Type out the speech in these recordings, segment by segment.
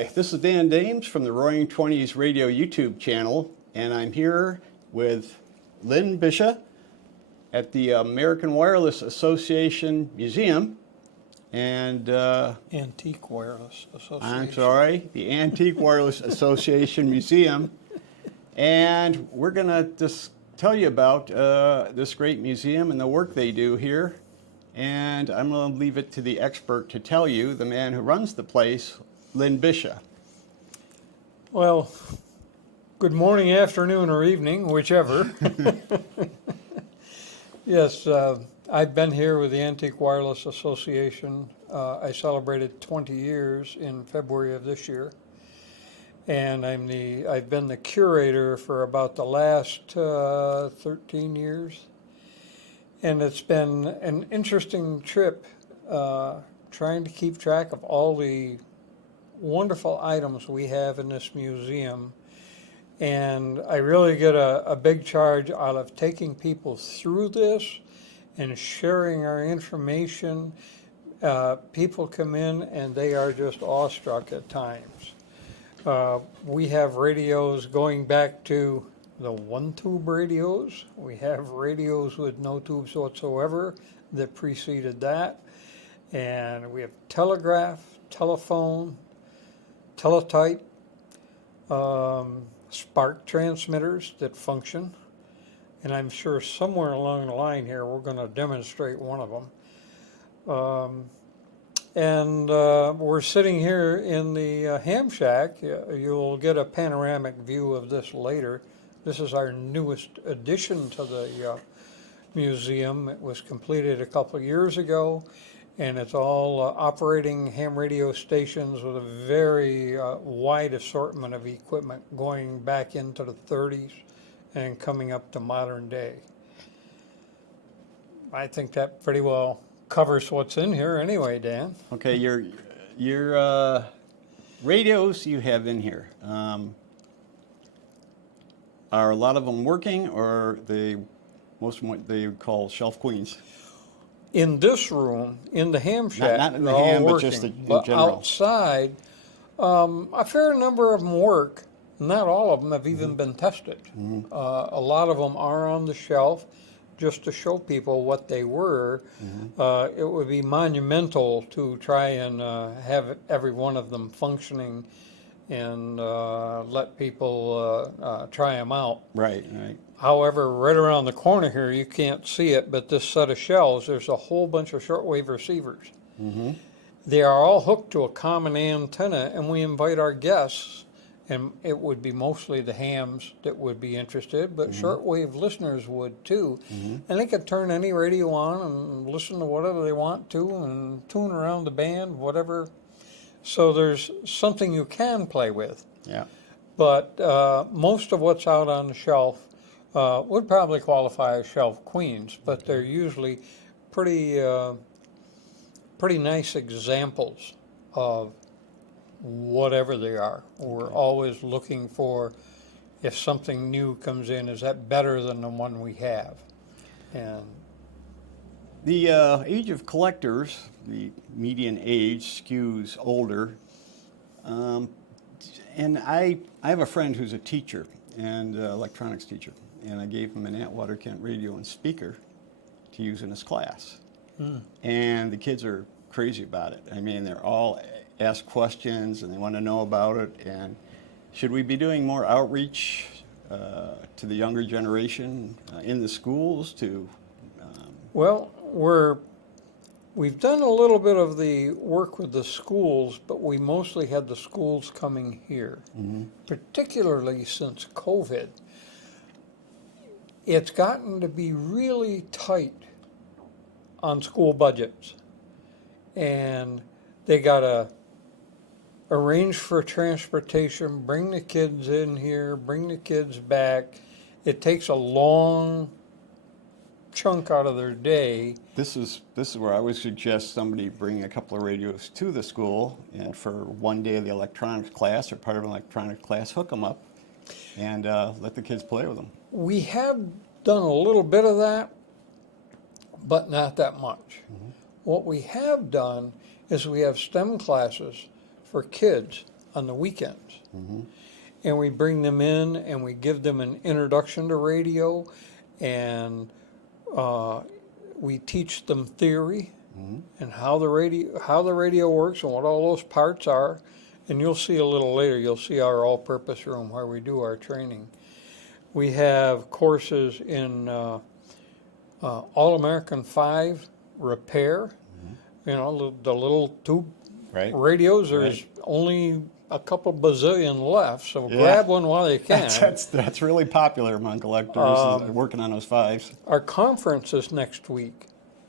Hi, this is Dan Dames from the Roaring Twenties Radio YouTube channel, and I'm here with Lynn Bisha at the American Wireless Association Museum, and Antique Wireless Association. I'm sorry, the Antique Wireless Association Museum, and we're going to just tell you about this great museum and the work they do here, and I'm going to leave it to the expert to tell you, the man who runs the place, Lynn Bisha. Well, good morning, afternoon, or evening, whichever. Yes, I've been here with the Antique Wireless Association. I celebrated 20 years in February of this year, and I've been the curator for about the last 13 years, and it's been an interesting trip trying to keep track of all the wonderful items we have in this museum. And I really get a big charge out of taking people through this and sharing our information. People come in and they are just awestruck at times. We have radios going back to the one-tube radios. We have radios with no tubes whatsoever that preceded that. And we have telegraph, telephone, teletype, spark transmitters that function, and I'm sure somewhere along the line here we're going to demonstrate one of them. We're sitting here in the ham shack. You'll get a panoramic view of this later. This is our newest addition to the museum. It was completed a couple of years ago, and it's all operating ham radio stations with a very wide assortment of equipment going back into the 30s and coming up to modern day. I think that pretty well covers what's in here anyway, Dan. Okay, your radios you have in here, are a lot of them working, or most of them what they call shelf queens? In this room, in the ham shack, not in the they're ham, all but working. just in But general. outside, a fair number of them work. Not all of them have even been tested. A lot of them are on the shelf just to show people what they were. It would be monumental to try and have every one of them functioning and let people try them out. Right. However, right around the corner here, you can't see it, but this set of shelves, there's a whole bunch of shortwave receivers. They are all hooked to a common antenna, and we invite our guests, and it would be mostly the hams that would be interested, but shortwave listeners would too. And they could turn any radio on and listen to whatever they want to and tune around the band, whatever. So there's something you can play with. Yeah. But most of what's out on the shelf would probably qualify as shelf queens, but they're usually pretty nice examples of whatever they are. We're always looking for, if something new comes in, is that better than the one we have? And The age of collectors, the median age skews older. And I have a friend who's a teacher, and electronics teacher, and I gave him an Atwater Kent radio and speaker to use in his class. And the kids are crazy about it. I mean, they're all ask questions and they want to know about it. And should we be doing more outreach to the younger generation in the schools to? Well, we've done a little bit of the work with the schools, but we mostly had the schools coming here, particularly since COVID. It's gotten to be really tight on school budgets, and they got to arrange for transportation, bring the kids in here, bring the kids back. It takes a long chunk out of their day. This is where I would suggest somebody bring a couple of radios to the school, and for one day of the electronics class or part of an electronics class, hook them up and let the kids play with them. We have done a little bit of that, but not that much. What we have done is we have STEM classes for kids on the weekends. Mm-hmm. And we bring them in and we give them an introduction to radio, and we teach them theory and how the radio works and what all those parts are. And you'll see a little later, you'll see our all-purpose room where we do our training. We have courses in All-American 5 repair, you know, the little tube radios. There's only a couple bazillion left, so grab one while you can. That's really popular among collectors, working on those 5s. Our conference is next week,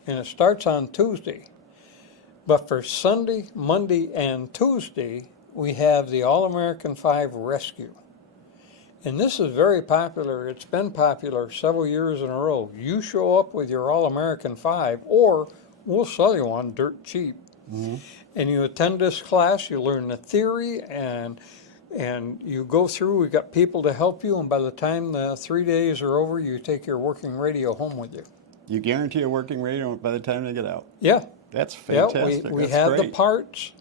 and it starts on Tuesday. But for Sunday, Monday, and Tuesday, we have the All-American 5 Rescue. And this is very popular. It's been popular several years in a row. You show up with your All-American 5, or we'll sell you one dirt cheap. And you attend this class, you learn the theory, and you go through. We've got people to help you, and by the time the 3 days are over, you take your working radio home with you. You guarantee a working radio by the time they get out? Yeah. That's fantastic. Yeah, we have the parts.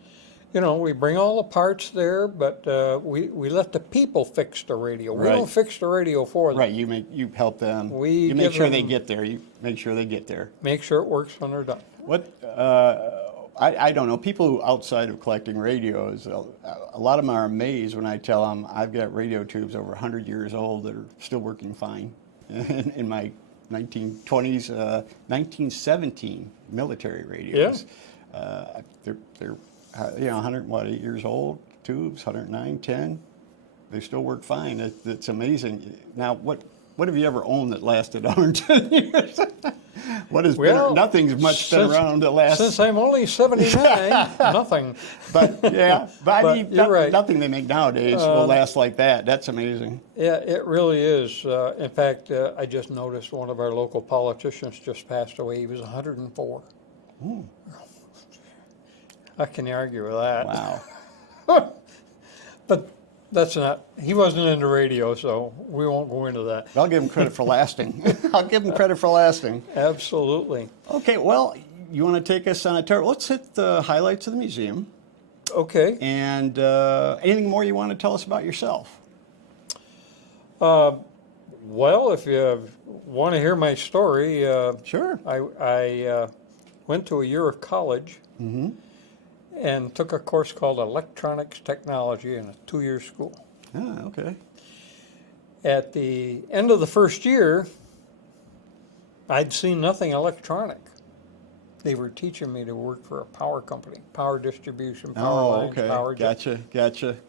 You know, we bring all the parts there, but we let the people fix the radio. We don't fix the radio for them. Right, you help them. You make sure they get there. You make sure they get there. Make sure it works when they're done. What, I don't know, people who outside of collecting radios, a lot of them are amazed when I tell them I've got radio tubes over 100 years old that are still working fine. In my 1920s, 1917 military radios. Yeah. They're 108 years old, tubes, 109, 10. They still work fine. It's amazing. Now, what have you ever owned that lasted 110 years? What has been? Nothing's much been around that lasts. Since I'm only 79, nothing. But I mean, you're right. Nothing they make nowadays will last like that. That's amazing. Yeah, it really is. In fact, I just noticed one of our local politicians just passed away. He was 104. Ooh. How can you argue with that? Wow. But that's not, he wasn't into radio, so we won't go into that. I'll give him credit for lasting. I'll give him credit for lasting. Absolutely. Okay, well, you want to take us on a tour? Let's hit the highlights of the museum. Okay. And anything more you want to tell us about yourself? Well, if you want to hear my story, sure. I went to a year of college. Mm-hmm. And took a course called Electronics Technology in a 2-year school. Ah, okay. At the end of the first year, I'd seen nothing electronic. They were teaching me to work for a power company, power distribution, power lines, power. Gotcha.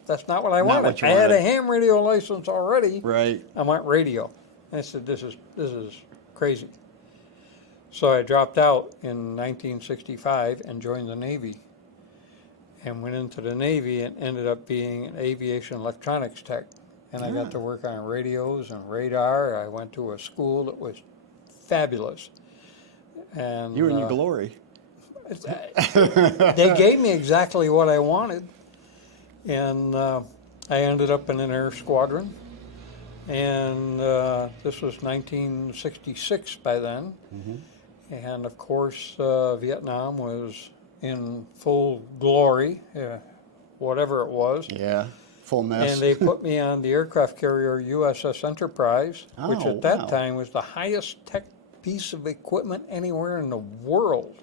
That's not what I wanted. I had a ham radio license already. Right. I want radio. And I said, this is crazy. So I dropped out in 1965 and joined the Navy. And went into the Navy and ended up being an aviation electronics tech. And I got to work on radios and radar. I went to a school that was fabulous. And you were in your glory. They gave me exactly what I wanted. And I ended up in an air squadron. And this was 1966 by then. Mm-hmm. And of course, Vietnam was in full glory, whatever it was. Yeah, full mess. And they put me on the aircraft carrier USS Enterprise, which at that time was the highest tech piece of equipment anywhere in the world.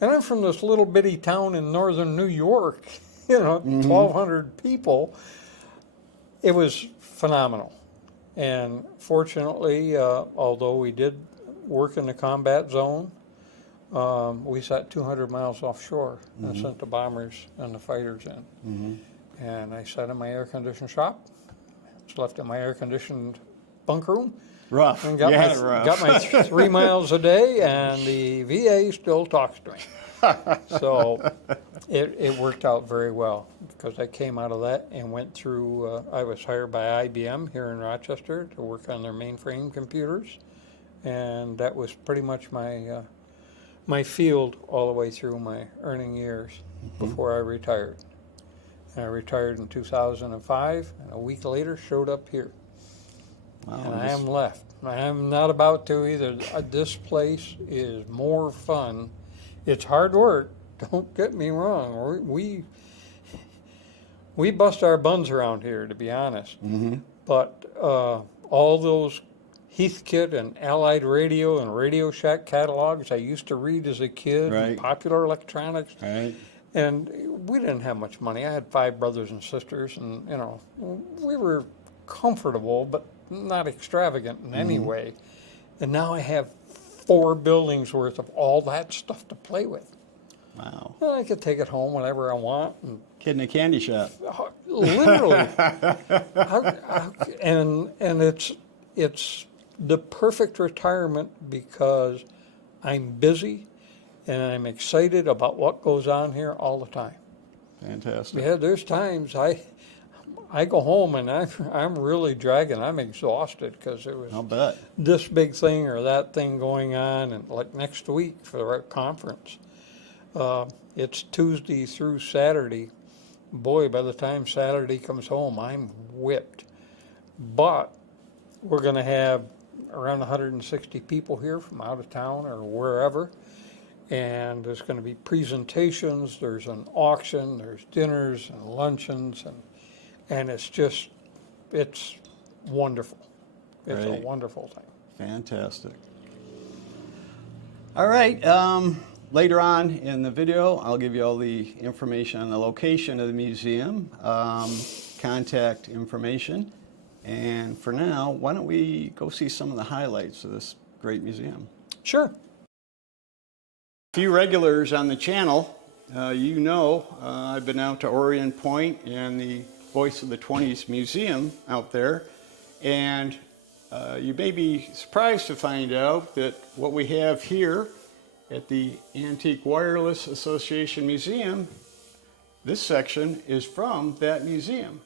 And I'm from this little bitty town in northern New York, 1,200 people. It was phenomenal. And fortunately, although we did work in the combat zone, we sat 200 miles offshore and sent the bombers and the fighters in. Mm-hmm. And I sat in my air-conditioned shop, slept in my air-conditioned bunk room. Rough. And got my 3 miles a day, and the VA still talks to me. So it worked out very well, because I came out of that and went through, I was hired by IBM here in Rochester to work on their mainframe computers. And that was pretty much my field all the way through my earning years before I retired. And I retired in 2005, and a week later showed up here. Wow, and I am left. I am not about to either. This place is more fun. It's hard work, don't get me wrong. we bust our buns around here, to be honest. But all those Heathkit and Allied Radio and Radio Shack catalogs I used to read as a kid, Right. and Popular Electronics, Right. and we didn't have much money. I had 5 brothers and sisters, and we were comfortable, but not extravagant in any way. And now I have 4 buildings worth of all that stuff to play with. Wow. And I could take it home whenever I want, and Kid in a candy shop. literally. And it's the perfect retirement because I'm busy and I'm excited about what goes on here all the time. Fantastic. Yeah, there's times I go home and I'm really dragging. I'm exhausted because it was I'll bet. this big thing or that thing going on, and like next week for our conference, it's Tuesday through Saturday. Boy, by the time Saturday comes home, I'm whipped. But we're going to have around 160 people here from out of town or wherever, and there's going to be presentations, there's an auction, there's dinners and luncheons, and it's wonderful. It's a Great. wonderful thing. Fantastic. All right. Later on in the video, I'll give you all the information on the location of the museum, contact information. And for now, why don't we go see some of the highlights of this great museum? Sure. A few regulars on the channel, I've been out to Orient Point and the Voice of the 20s Museum out there, and you may be surprised to find out that what we have here at the Antique Wireless Association Museum, this section is from that museum.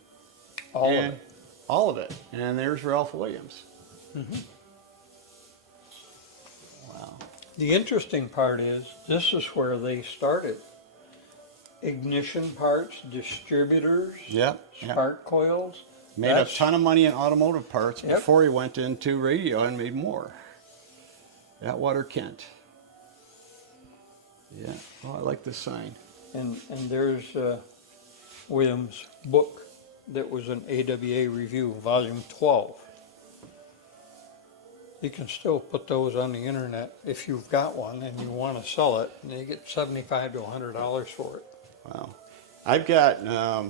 All of it. All of it. And there's Ralph Williams. Wow. The interesting part is this is where they started. Ignition parts, distributors, Yep. spark coils. Made a ton of money in automotive parts Yep. before he went into radio and made more. Atwater Kent. Yeah. Oh, I like this sign. And there's Williams' book that was an AWA review, volume 12. You can still put those on the internet if you've got one and you want to sell it, and you get $75 to $100 for it. Wow. I've got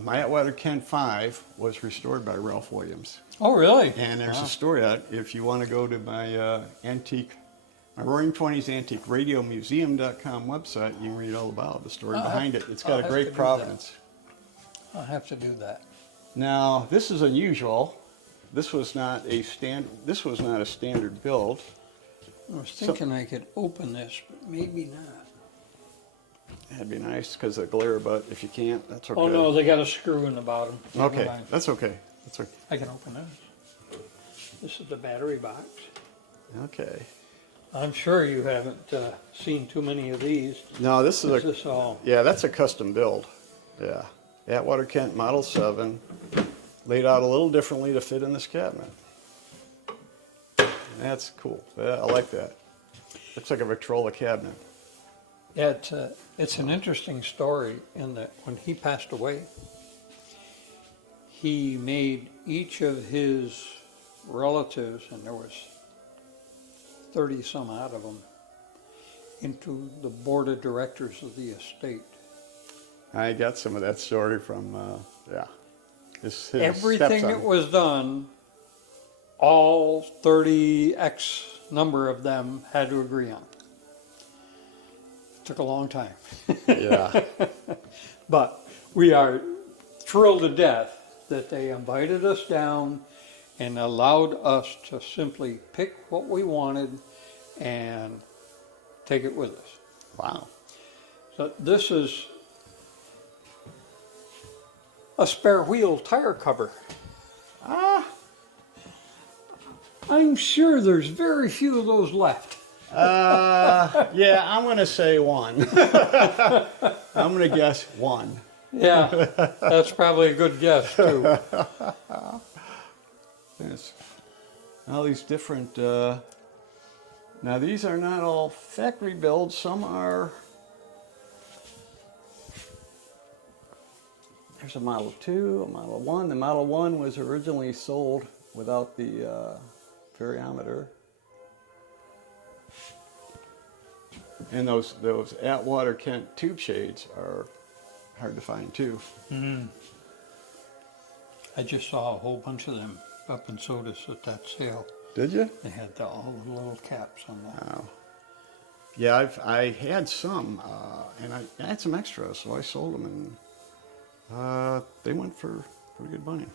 my Atwater Kent 5 was restored by Ralph Williams. Oh, really? And there's a story out if you want to go to my my Roaring Twenties Antique Radio Museum.com website, you can read all about the story behind it. It's got a great provenance. I'll have to do that. Now, this is unusual. This was not a standard build. I was thinking I could open this, but maybe not. That'd be nice because of the glare, but if you can't, that's okay. Oh, no, they got a screw in the bottom. Never Okay, mind. that's okay. That's okay. I can open this. This is the battery box. Okay. I'm sure you haven't seen too many of these. No, this is Is this all? yeah, that's a custom build. Yeah. Atwater Kent Model 7, laid out a little differently to fit in this cabinet. That's cool. Yeah, I like that. Looks like a Victrola cabinet. Yeah, it's an interesting story in that when he passed away, he made each of his relatives, and there was 30 some odd of them, into the board of directors of the estate. I got some of that story from, his Everything stepson. that was done, all 30X number of them had to agree on. It took a long time. Yeah. But we are thrilled to death that they invited us down and allowed us to simply pick what we wanted and take it with us. Wow. So this is a spare wheel tire cover. I'm sure there's very few of those left. Yeah, I'm going to say one. I'm going to guess one. Yeah, that's probably a good guess too. Yes. All these different, now these are not all factory builds. Some are, there's a Model 2, a Model 1. The Model 1 was originally sold without the variometer. And those Atwater Kent tube shades are hard to find too. I just saw a whole bunch of them up in Sodus at that sale. Did you? They had all the little caps on that. Oh. Yeah, I had some, and I had some extras, so I sold them, and they went for pretty good money.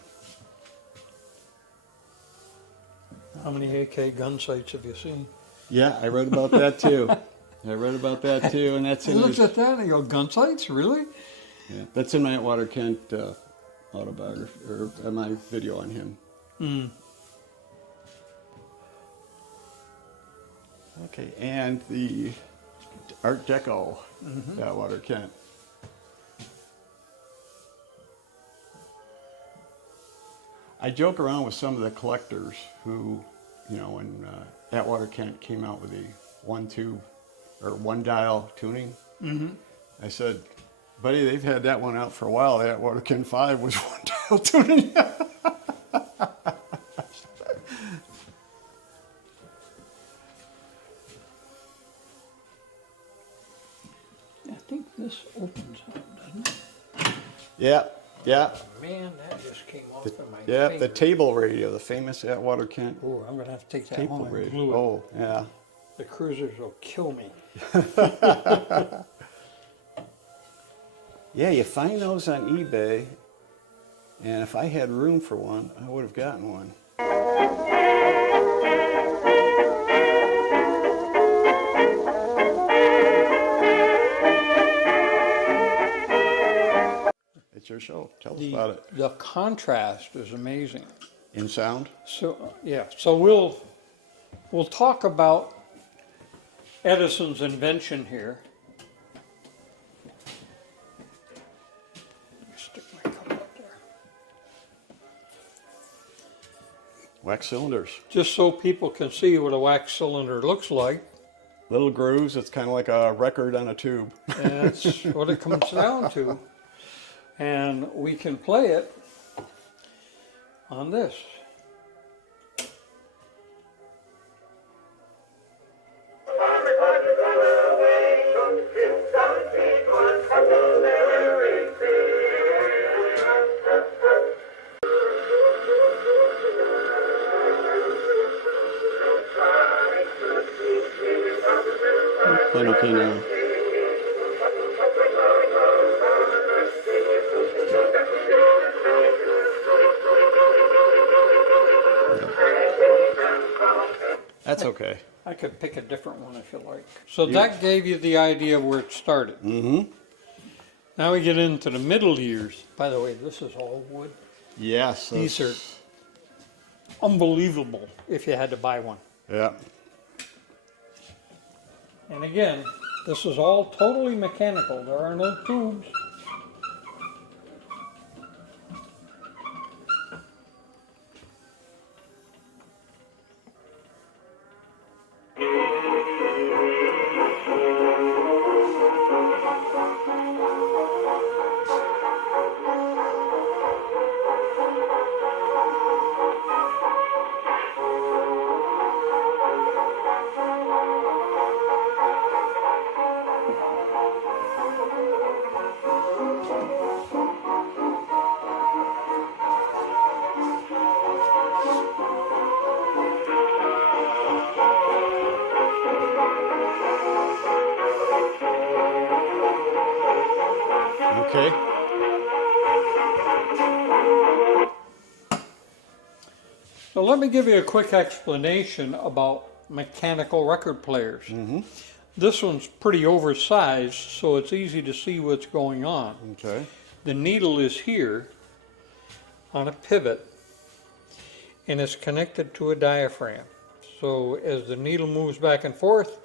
How many AK gun sights have you seen? Yeah, I read about that too. And that's I in looked at that and I go, gun sights, really? yeah, that's in my Atwater Kent autobiography, or my video on him. Okay, and the Art Deco Atwater Kent. I joke around with some of the collectors who, when Atwater Kent came out with the one dial tuning, I said, buddy, they've had that one out for a while. The Atwater Kent 5 was one dial tuning. I think this opens up, doesn't it? Yeah. Man, that just came off of my Yeah, finger. the table radio, the famous Atwater Kent Oh, I'm going to have to take that table home and radio. glue it. Oh, yeah. The cruisers will kill me. Yeah, you find those on eBay, and if I had room for one, I would have gotten one. It's your show. Tell us about it. The contrast is amazing. In sound? So so we'll talk about Edison's invention here. Stick my cup up there. Wax cylinders. Just so people can see what a wax cylinder looks like. Little grooves. It's kind of like a record on a tube. And that's what it comes down to. And we can play it on this. Okay, now. That's okay. I could pick a different one if you like. So that gave you the idea of where it started. Now we get into the middle years. By the way, this is all wood. Yes. These are unbelievable if you had to buy one. Yeah. And again, this is all totally mechanical. There are no tubes. Okay. So let me give you a quick explanation about mechanical record players. This one's pretty oversized, so it's easy to see what's going on. Okay. The needle is here on a pivot, and it's connected to a diaphragm. So as the needle moves back and forth,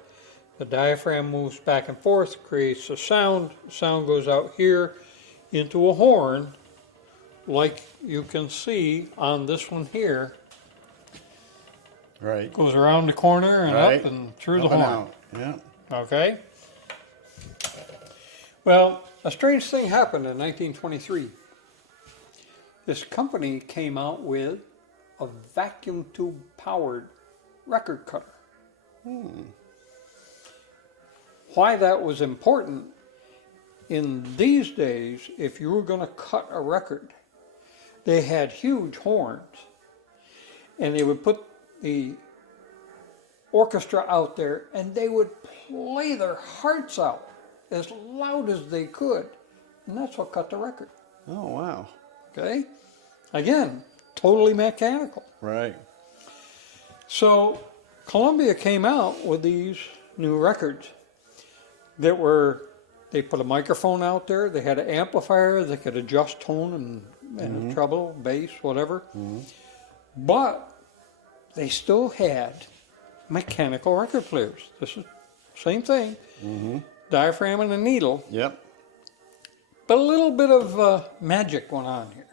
the diaphragm moves back and forth, creates a sound. Sound goes out here into a horn, like you can see on this one here. Right. Goes around the corner and Right. up and through Up the and horn. out. Yeah. Okay? Well, a strange thing happened in 1923. this company came out with a vacuum tube powered record cutter. Why that was important, in these days, if you were going to cut a record, they had huge horns, and they would put the orchestra out there, and they would play their hearts out as loud as they could, and that's what cut the record. Oh, wow. Okay? Again, totally mechanical. Right. So Columbia came out with these new records that were, they put a microphone out there, they had an amplifier, they could adjust tone and treble, bass, whatever. But they still had mechanical record players. This is same thing, diaphragm and a needle. Yep. But a little bit of magic went on here.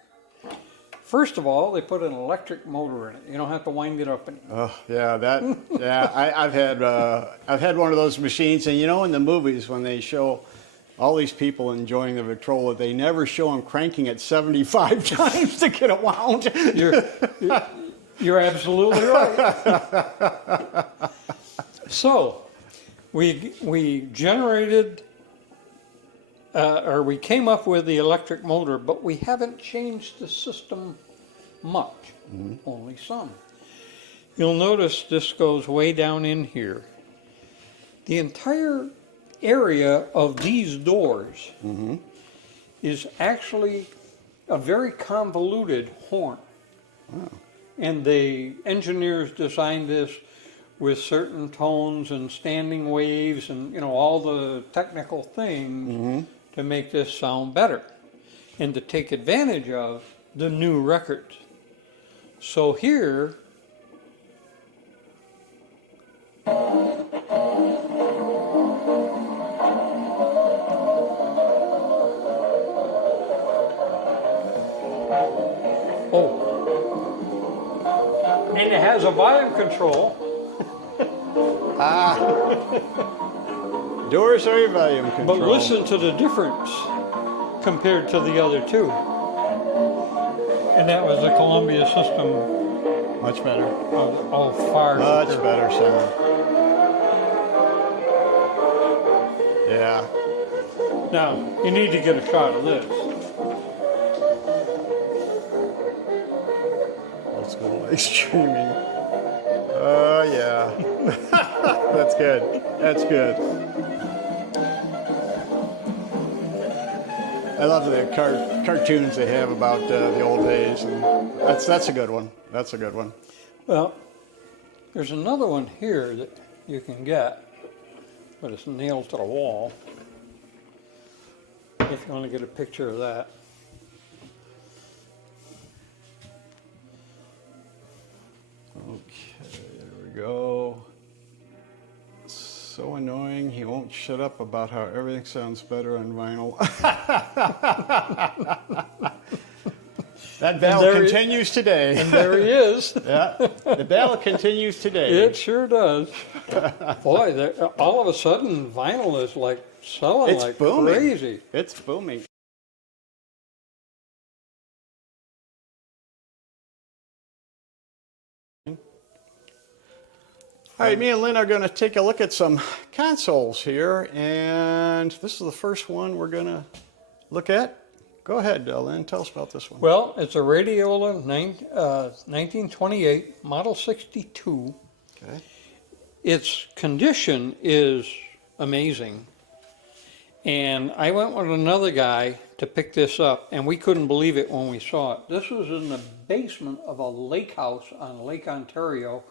First of all, they put an electric motor in it. You don't have to wind it up anymore. Oh, yeah, I've had one of those machines, and you know, in the movies when they show all these people enjoying the Victrola, they never show them cranking it 75 times to get it wound. You're absolutely right. So, we generated, or we came up with the electric motor, but we haven't changed the system much, only some. You'll notice this goes way down in here. The entire area of these doors is actually a very convoluted horn. Wow. And the engineers designed this with certain tones and standing waves and, you know, all the technical things to make this sound better and to take advantage of the new records. So here, and it has a volume control. Doors are your volume control. But listen to the difference compared to the other two. And that was the Columbia system. Much better. Oh, far Much superior. better sound. Yeah. Now, you need to get a shot of this. Let's go like streaming. Oh, yeah. That's good. That's good. I love the cartoons they have about the old days, and that's a good one. That's a good one. Well, there's another one here that you can get, but it's nailed to the wall. If you want to get a picture of that. Okay, there we go. So annoying, he won't shut up about how everything sounds better on vinyl. That battle continues today. And there he is. Yeah, the battle continues today. It sure does. Boy, all of a sudden, vinyl is like selling It's like booming. crazy. It's booming. All right, me and Lynn are going to take a look at some consoles here, and this is the first one we're going to look at. Go ahead, Lynn, tell us about this one. Well, it's a Radiola 1928, Model 62. Okay. Its condition is amazing. And I went with another guy to pick this up, and we couldn't believe it when we saw it. This was in the basement of a lake house on Lake Ontario.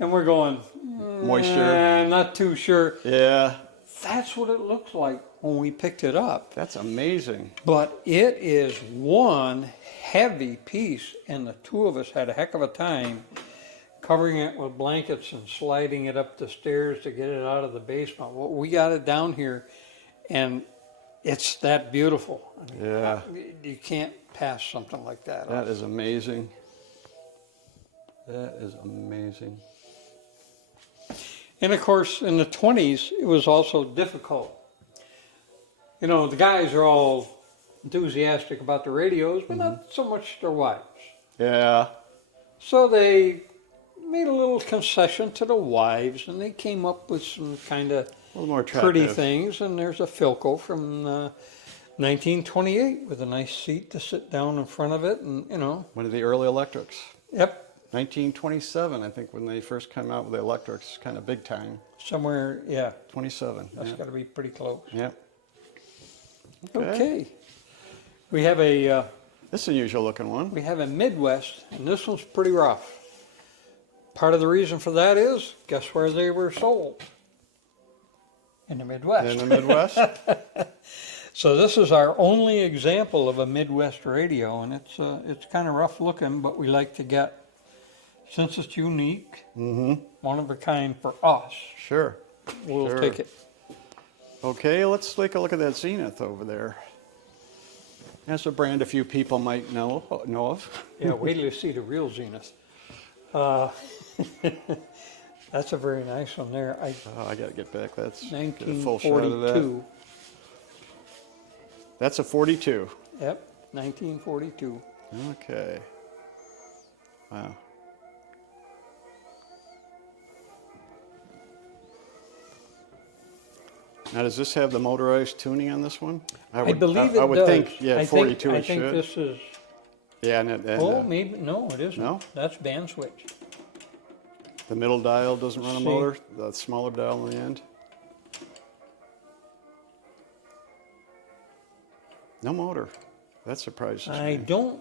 And we're going, Moisture. Not too sure. Yeah. That's what it looked like when we picked it up. That's amazing. But it is one heavy piece, and the two of us had a heck of a time covering it with blankets and sliding it up the stairs to get it out of the basement. Well, we got it down here, and it's that beautiful. I mean, Yeah. you can't pass something like that. That is amazing. That is amazing. And of course, in the 20s, it was also difficult. You know, the guys are all enthusiastic about the radios, but not so much their wives. Yeah. So they made a little concession to the wives, and they came up with some kind of A little more pretty attractive. things. And there's a Philco from 1928 with a nice seat to sit down in front of it, and One of the early electrics. Yep, 1927, I think, when they first came out with the electrics, kind of big time. somewhere, yeah, 27. that's Yeah. got to be pretty close. Yep. Okay. We have a This is an unusual looking one. Midwest, and this one's pretty rough. Part of the reason for that is, guess where they were sold? In the Midwest. In the Midwest? So this is our only example of a Midwest radio, and it's kind of rough looking, but we like to get, since it's unique, one of a kind for us, Sure. we'll Sure. take it. Okay, let's take a look at that Zenith over there. That's a brand a few people might know of. Yeah, wait till you see the real Zenith. That's a very nice one there. Oh, I got to get back. That's get a full shot of that. 1942. That's a 42. Yep, 1942. Okay. Wow. Now, does this have the motorized tuning on this one? I believe it I would does. think, yeah, I 42 think, it I think should. this is, Yeah, and oh, maybe, no, it isn't. No? That's band switch. the middle dial doesn't run a See. motor. The smaller dial on the end. No motor. That surprises I me. don't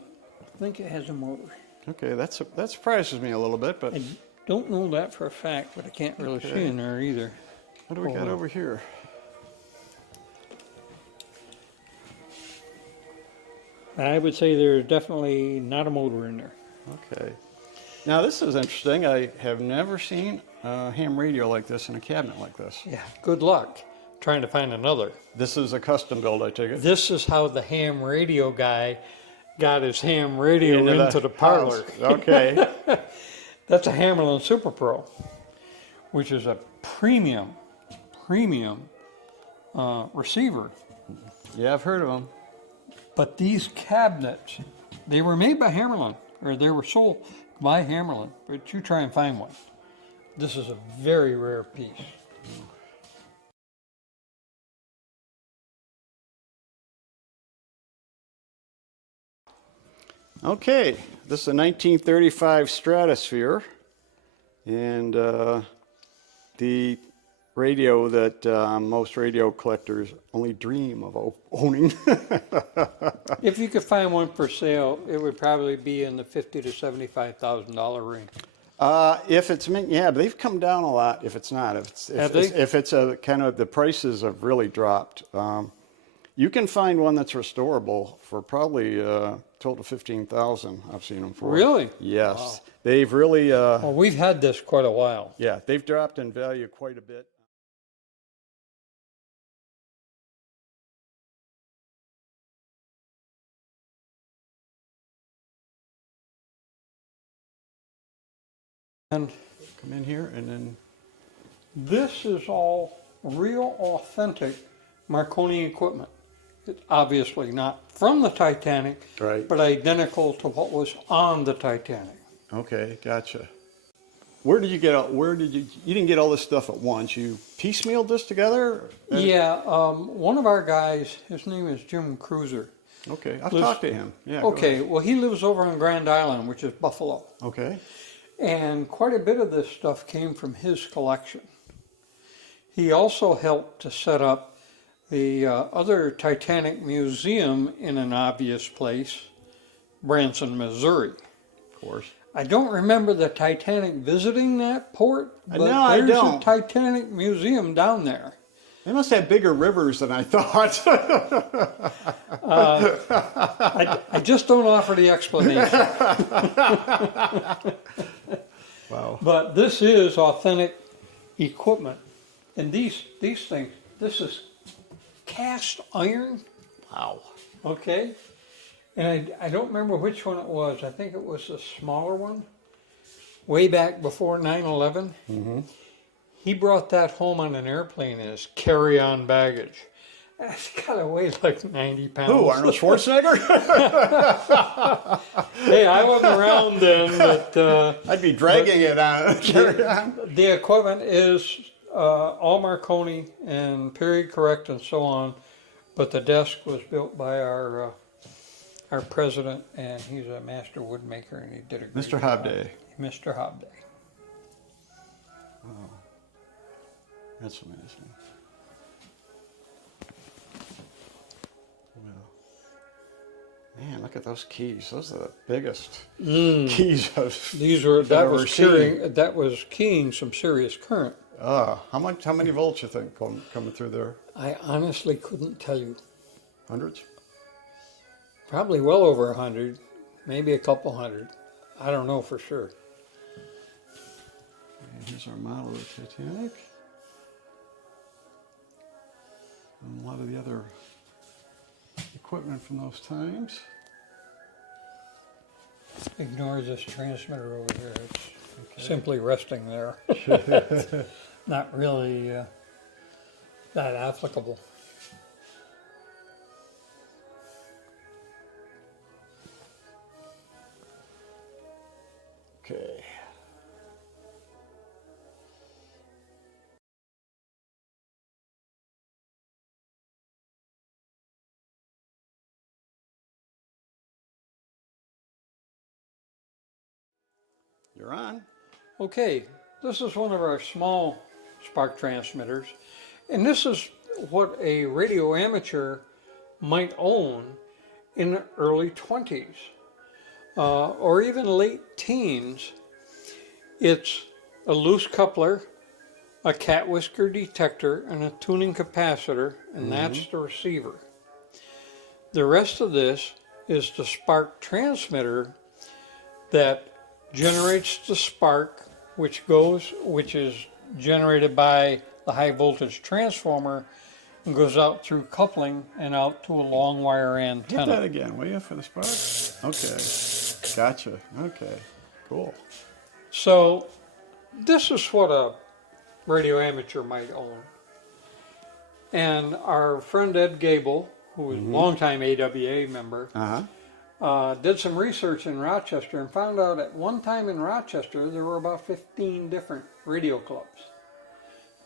think it has a motor. Okay, that surprises me a little bit, but I don't know that for a fact, but I can't really see in there either. what do we got Hold on. over here? I would say there's definitely not a motor in there. Okay. Now, this is interesting. I have never seen a ham radio like this in a cabinet like this. Yeah, good luck trying to find another. This is a custom build, I take it? This is how the ham radio guy got his ham radio into the parlor. house. Okay. That's a Hammerlin Super Pro, which is a premium receiver. Yeah, I've heard of them. But these cabinets, they were made by Hammerlin, or they were sold by Hammerlin, but you try and find one. This is a very rare piece. Okay, this is a 1935 Stratosphere, and the radio that most radio collectors only dream of owning. If you could find one for sale, it would probably be in the $50,000 to $75,000 range. If it's mint, yeah, but they've come down a lot. If it's not, Have they? if it's a kind of the prices have really dropped. You can find one that's restorable for probably total 15,000. I've seen them for. Really? Yes, Wow. they've really. Well, we've had this quite a while. Yeah, they've dropped in value quite a bit. And Come in here and then. this is all real authentic Marconi equipment. It's obviously not from the Titanic, Right. but identical to what was on the Titanic. Okay, gotcha. Where did you get? You didn't get all this stuff at once. You piecemealed this together? Yeah, one of our guys, his name is Jim Cruiser. Okay, I've Lives- talked to him. Yeah. go Okay, ahead. well, he lives over on Grand Island, which is Buffalo. Okay. And quite a bit of this stuff came from his collection. He also helped to set up the other Titanic Museum in an obvious place, Branson, Missouri. Of course. I don't remember the Titanic visiting that port, but No, I there's a don't. Titanic Museum down there. They must have bigger rivers than I thought. I just don't offer the explanation. Wow. But this is authentic equipment. And these things, this is cast iron, Wow. okay? And I don't remember which one it was. I think it was the smaller one, way back before 9/11. He brought that home on an airplane as carry-on baggage. It's gotta weigh like 90 pounds. Who, Arnold Schwarzenegger? Hey, I wasn't around then, but I'd be dragging it on. the equipment is all Marconi and period correct and so on. But the desk was built by our president, and he's a master wood maker, and he did a great Mr. job. Hobday. Mr. Hobday. Oh, that's amazing. Man, look at those keys. Those are the biggest keys That was keying some serious current. How many volts you think coming through there? I honestly couldn't tell you. Hundreds? Probably well over 100, maybe a couple hundred. I don't know for sure. And here's our model of the Titanic. And a lot of the other equipment from those times. Ignore this transmitter over here. It's simply resting there. Not really that applicable. Okay. You're on. Okay, this is one of our small spark transmitters, and this is what a radio amateur might own in the early 20s or even late teens. It's a loose coupler, a cat whisker detector, and a tuning capacitor, and that's the receiver. The rest of this is the spark transmitter that generates the spark, which is generated by the high voltage transformer and goes out through coupling and out to a long wire antenna. Hit that again, will you, for the spark? Okay, gotcha. Okay, cool. So this is what a radio amateur might own. And our friend Ed Gable, who is a longtime AWA member, did some research in Rochester and found out at one time in Rochester there were about 15 different radio clubs.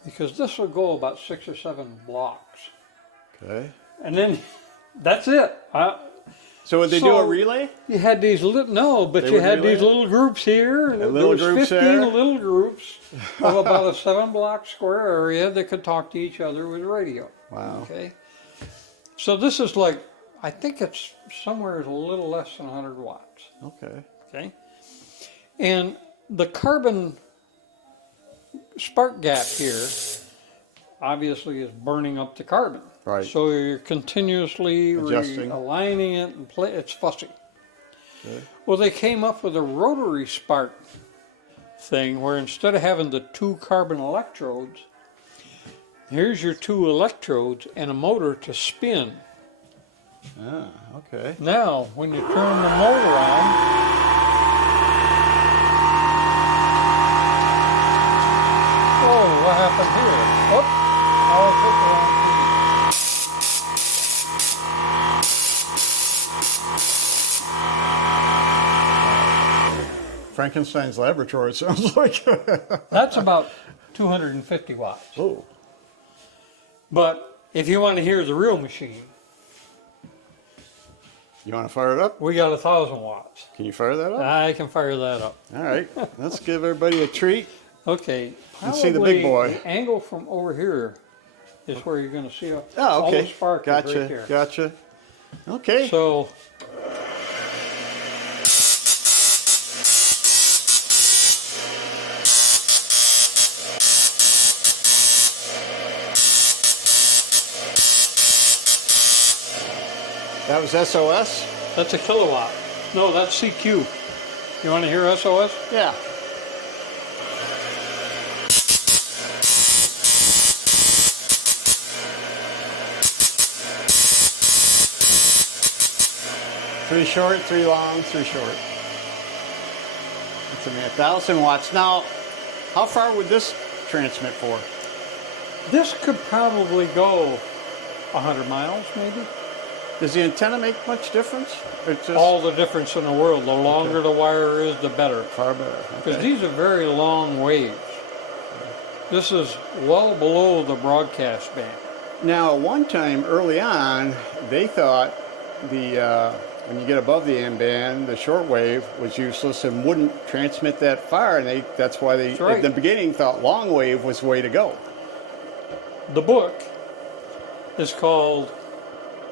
Because this will go about 6 or 7 blocks. Okay. And then that's it. So would they do a relay? You had these these little groups here, and there was 15 little groups of about a 7-block square area that could talk to each other with radio. Wow. Okay. So this is like, I think it's somewhere a little less than 100 watts. Okay. Okay. And the carbon spark gap here obviously is burning up the carbon. Right. So you're continuously adjusting, aligning it, and it's fussy. Okay. Well, they came up with a rotary spark thing where instead of having the 2 carbon electrodes, here's your 2 electrodes and a motor to spin. Ah, okay. Now, when you turn the motor on, oh, what happened here? Oh, I'll take it on. Frankenstein's laboratory, it sounds like. That's about 250 watts. Oh. But if you want to hear the real machine, You want to fire it up? we got 1,000 watts. Can you fire that up? I can fire that up. All right. Let's give everybody a treat. Okay. Let's see the big boy. The angle from over here is where you're going to see Oh, all okay. the spark is Gotcha. right there. Gotcha. Okay. So that was SOS? that's a kilowatt. No, that's CQ. You want to hear SOS? Yeah. Three short, 3 long, 3 short. That's 1,000 watts. Now, how far would this transmit for? This could probably go 100 miles, maybe. Does the antenna make much difference? It's just All the difference in the world. The longer the wire is, the better. far better. Because Okay. these are very long waves. This is well below the broadcast band. Now, at one time early on, they thought when you get above the M band, the shortwave was useless and wouldn't transmit that far, and that's why they, That's right. at the beginning, thought long wave was the way to go. The book is called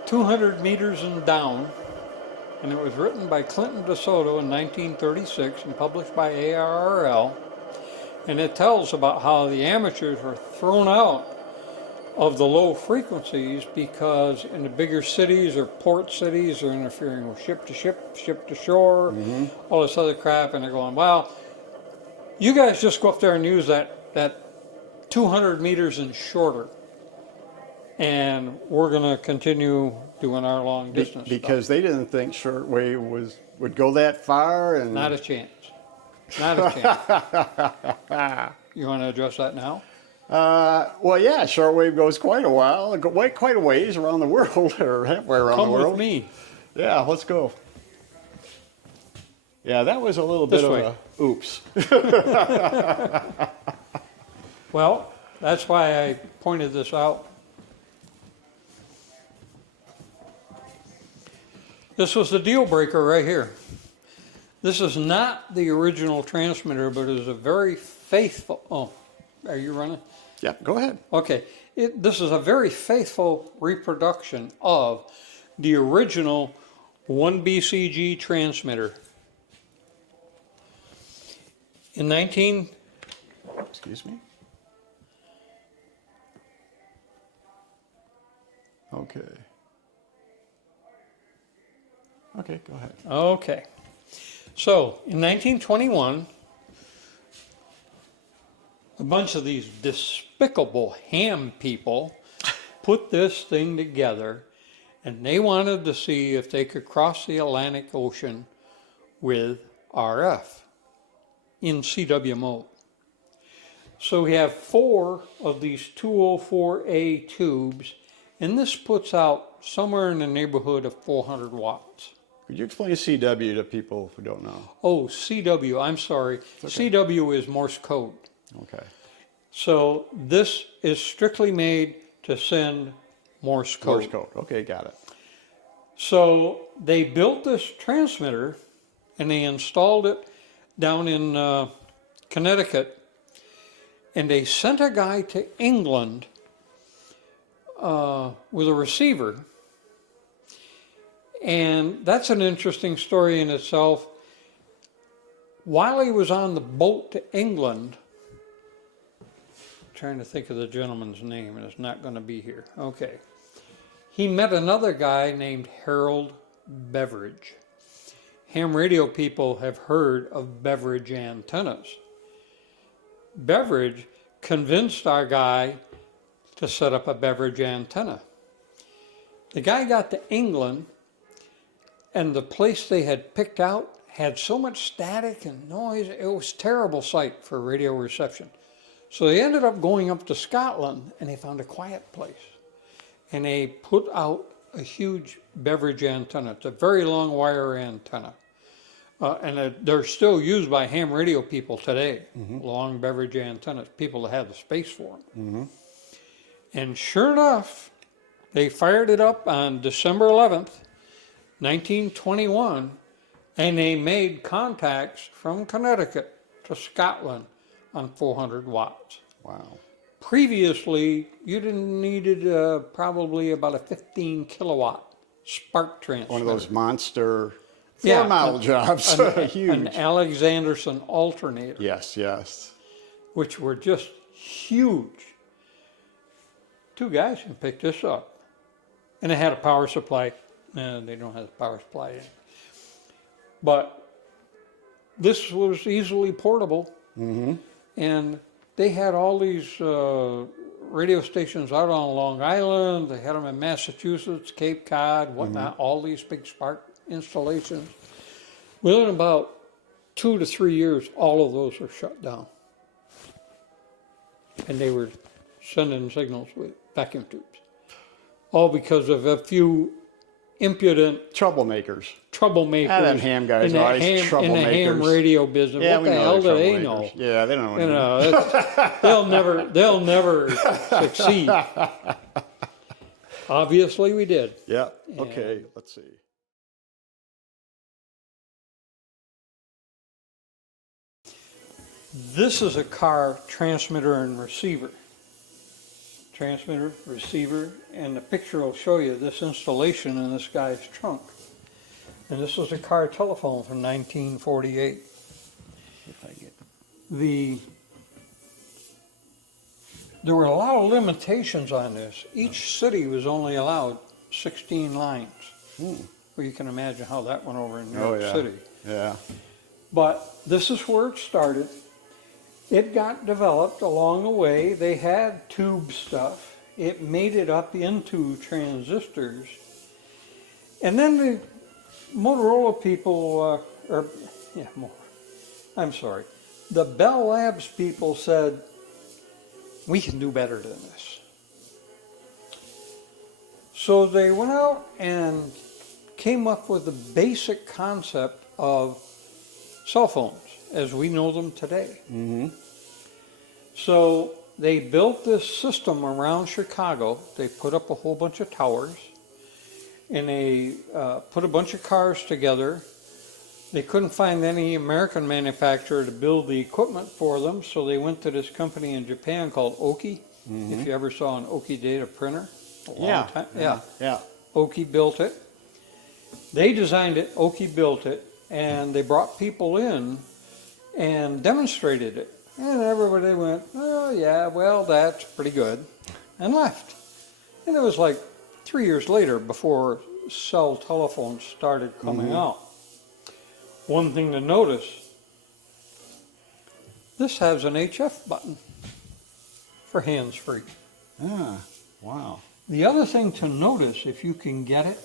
200 Meters and Down, and it was written by Clinton DeSoto in 1936 and published by ARRL. And it tells about how the amateurs were thrown out of the low frequencies because in the bigger cities or port cities they're interfering with ship to ship, ship to shore, all this other crap, and they're going, well, you guys just go up there and use that 200 meters and shorter, and we're going to continue doing our long distance Because they didn't think shortwave would go that far. And Not a chance. Not a chance. You want to address that now? well, yeah, shortwave goes quite a while, quite a ways around the world, or halfway around Come the world. with me. Yeah, let's go. Yeah, that was a little This bit way. of a oops. Well, that's why I pointed this out. This was the deal breaker right here. This is not the original transmitter, but it is a very faithful. Oh, are you running? Yeah, go ahead. Okay. This is a very faithful reproduction of the original 1BCG transmitter. In Excuse me. Okay. Okay, go ahead. Okay. So, in 1921, a bunch of these despicable ham people put this thing together, and they wanted to see if they could cross the Atlantic Ocean with RF in CW mode. So we have 4 of these 204A tubes, and this puts out somewhere in the neighborhood of 400 watts. Could you explain CW to people who don't know? Oh, CW, I'm sorry. Okay. CW is Morse code. Okay. So this is strictly made to send Morse code. Morse code. Okay, got it. So they built this transmitter and they installed it down in Connecticut, and they sent a guy to England with a receiver. And that's an interesting story in itself. While he was on the boat to England, I'm trying to think of the gentleman's name, and it's not going to be here. Okay. He met another guy named Harold Beveridge. Ham radio people have heard of Beveridge antennas. Beveridge convinced our guy to set up a Beveridge antenna. The guy got to England, and the place they had picked out had so much static and noise, it was a terrible sight for radio reception. So they ended up going up to Scotland, and they found a quiet place. And they put out a huge Beveridge antenna. It's a very long wire antenna. And they're still used by ham radio people today, long Beveridge antennas, people that have the space for them. And sure enough, they fired it up on December 11th, 1921, and they made contacts from Connecticut to Scotland on 400 watts. Wow. Previously, you needed probably about a 15 kilowatt spark transmitter. One of those monster floor model jobs. Huge. An Alexanderson alternator, Yes, yes. which were just huge. 2 guys can pick this up. And it had a power supply. No, they don't have a power supply in it. But this was easily portable. And they had all these radio stations out on Long Island. They had them in Massachusetts, Cape Cod, whatnot, all these big spark installations. Within about 2 to 3 years, all of those were shut down. And they were sending signals with vacuum tubes. all because of a few impudent Troublemakers. troublemakers Them ham guys in, are the always ham, in the ham troublemakers. radio business. Yeah, What we the know hell do they're they troublemakers. know? Yeah, they don't know You anything. know, they'll never succeed. Obviously, we did. Yeah, okay, let's see. This is a car transmitter and receiver. Transmitter, receiver, and the picture will show you this installation in this guy's trunk. And this was a car telephone from 1948. If I get There were a lot of limitations on this. Each city was only allowed 16 lines. Well, you can imagine how that went over in New York City. Yeah. But this is where it started. It got developed along the way. They had tube stuff. It made it up into transistors. And then the Motorola people, the Bell Labs people said, we can do better than this. So they went out and came up with the basic concept of cell phones as we know them today. Mm-hmm. So they built this system around Chicago. They put up a whole bunch of towers, and they put a bunch of cars together. They couldn't find any American manufacturer to build the equipment for them, so they went to this company in Japan called Oki. Mm-hmm. If you ever saw an Oki data printer, a long time. Yeah. Oki built it. They designed it, Oki built it, and they brought people in and demonstrated it. And everybody went, oh yeah, well, that's pretty good, and left. And it was like 3 years later before cell telephones started coming out. One thing to notice, this has an HF button for hands-free. Ah, wow. The other thing to notice, if you can get it,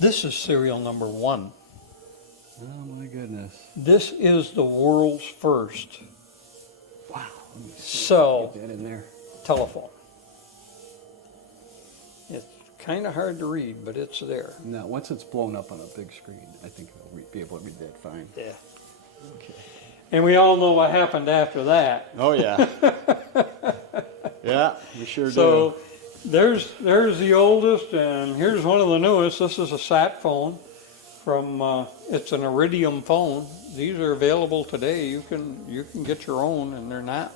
this is serial number 1. Oh my goodness. This is the world's first Wow. cell Get that in there. telephone. It's kind of hard to read, but it's there. Now, once it's blown up on a big screen, I think I'll be able to read that fine. Yeah. Okay. And we all know what happened after that. Oh, yeah. Yeah, we sure So do. there's the oldest, and here's one of the newest. This is a sat phone from, it's an Iridium phone. These are available today. You can get your own, and they're not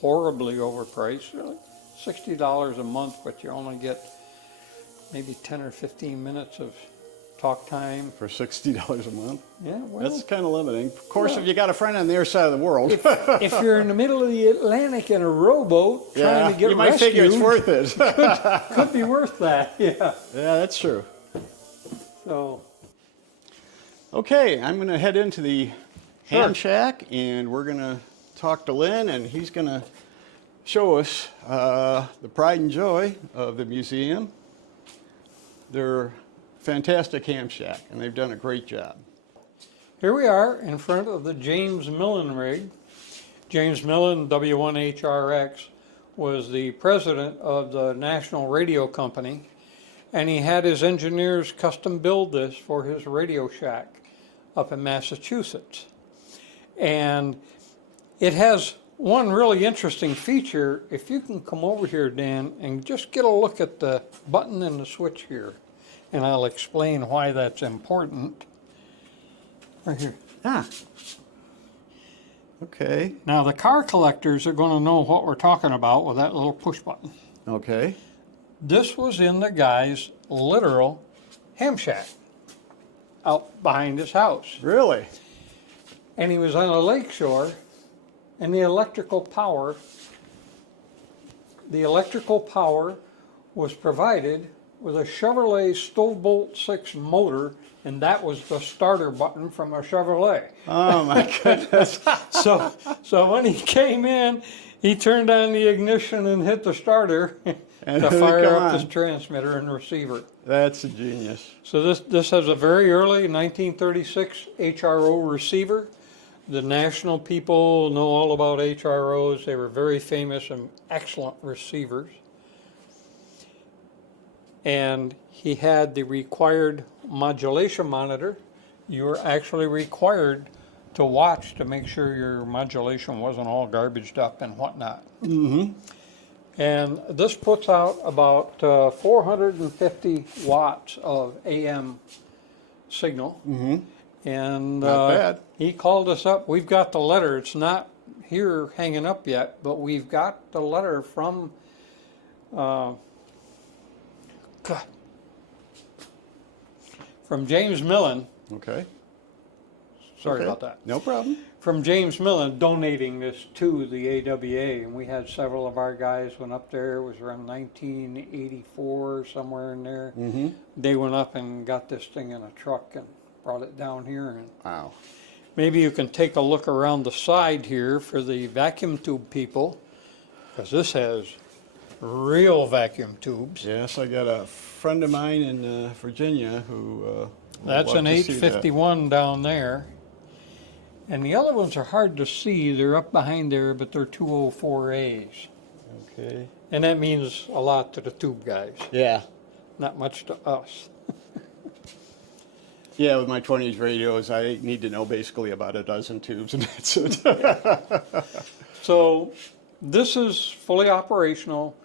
horribly overpriced. They're like $60 a month, but you only get maybe 10 or 15 minutes of talk time. For $60 a month? Yeah, well, That's kind of limiting. Of course, if you got a friend on the other side of the world. if you're in the middle of the Atlantic in a rowboat trying to get you might rescued, figure it's worth it. could be worth that. Yeah. Yeah, that's true. So. Okay, I'm going to head into the Ham Shack, and we're going to talk to Lynn, and he's going to show us the pride and joy of the museum. They're fantastic ham shack, and they've done a great job. Here we are in front of the James Millen rig. James Millen, W1HRX, was the president of the National Radio Company, and he had his engineers custom build this for his radio shack up in Massachusetts. And it has one really interesting feature. If you can come over here, Dan, and just get a look at the button and the switch here, and I'll explain why that's important. Right here. Ah. Okay. Now the car collectors are going to know what we're talking about with that little push button. Okay. This was in the guy's literal ham shack out behind his house. Really? And he was on a lake shore, and the electrical power was provided with a Chevrolet Stovebolt 6 motor, and that was the starter button from a Chevrolet. Oh my goodness. So when he came in, he turned on the ignition and hit the starter And to fire come up on. his transmitter and receiver. That's a genius. So this has a very early 1936 HRO receiver. The national people know all about HROs. They were very famous and excellent receivers. and he had the required modulation monitor. You were actually required to watch to make sure your modulation wasn't all garbaged up and whatnot. Mm-hmm. And this puts out about 450 watts of AM signal. Mm-hmm. And Not bad. he called us up. We've got the letter. It's not here hanging up yet, but we've got the letter from from James Millen. Okay. Sorry Okay. about that. No problem. From James Millen donating this to the AWA, and we had several of our guys went up there. It was around 1984, somewhere in there. Mm-hmm. They went up and got this thing in a truck and brought it down here. And Wow. maybe you can take a look around the side here for the vacuum tube people, because this has real vacuum tubes. Yes, I got a friend of mine in Virginia who. would That's love an to see that. 851 down there. And the other ones are hard to see. They're up behind there, but they're 204As. Okay. And that means a lot to the tube guys, Yeah. not much to us. Yeah, with my 20s radios, I need to know basically about a dozen tubes, and that's it. So this is fully operational,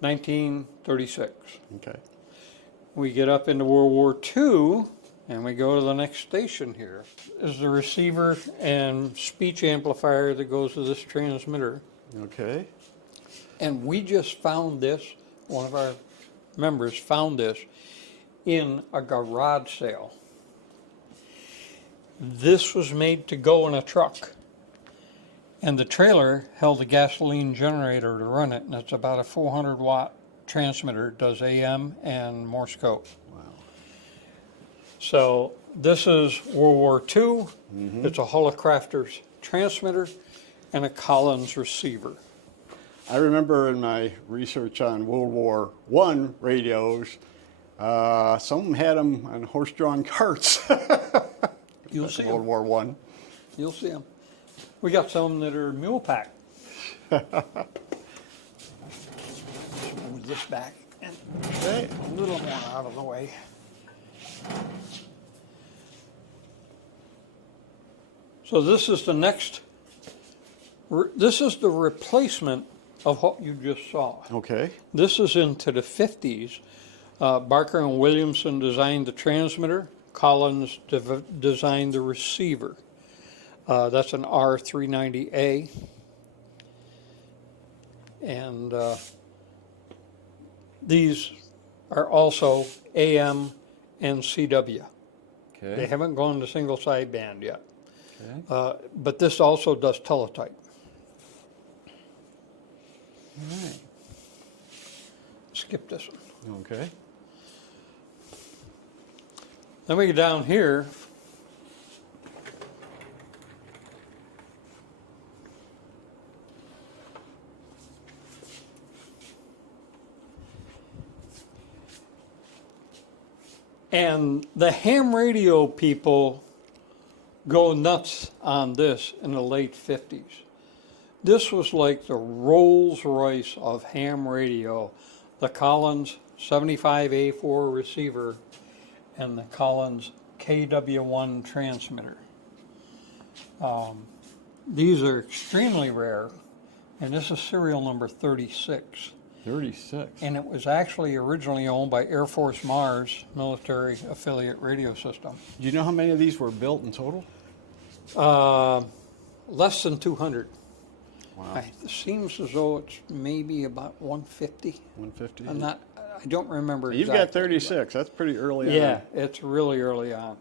1936. Okay. We get up into World War II, and we go to the next station here. This is the receiver and speech amplifier that goes to this transmitter. Okay. And we just found this, one of our members found this in a garage sale. This was made to go in a truck. And the trailer held a gasoline generator to run it, and it's about a 400 watt transmitter, does AM and Morse code. Wow. So this is World War II. Mm-hmm. It's a Holocrafter's transmitter and a Collins receiver. I remember in my research on World War I radios, some had them on horse-drawn carts. You'll see World them. War I. You'll see them. We got some that are mule pack. Move this back and Okay. a little more out of the way. So this is the next. This is the replacement of what you just saw. Okay. This is into the 50s. Barker and Williamson designed the transmitter. Collins designed the receiver. That's an R390A. And these are also AM and CW. They Okay. haven't gone to single sideband yet. Okay. But this also does teletype. All right. Skip this one. Okay. Then we get down here. And the ham radio people go nuts on this in the late 50s. This was like the Rolls Royce of ham radio, the Collins 75A4 receiver and the Collins KW1 transmitter. These are extremely rare, and this is serial number 36. 36. And it was actually originally owned by Air Force Mars military affiliate radio system. Do you know how many of these were built in total? Less than 200. Wow. It seems as though it's maybe about 150. 150. I don't remember You've exactly. got 36. That's pretty early on. Yeah, it's really early on.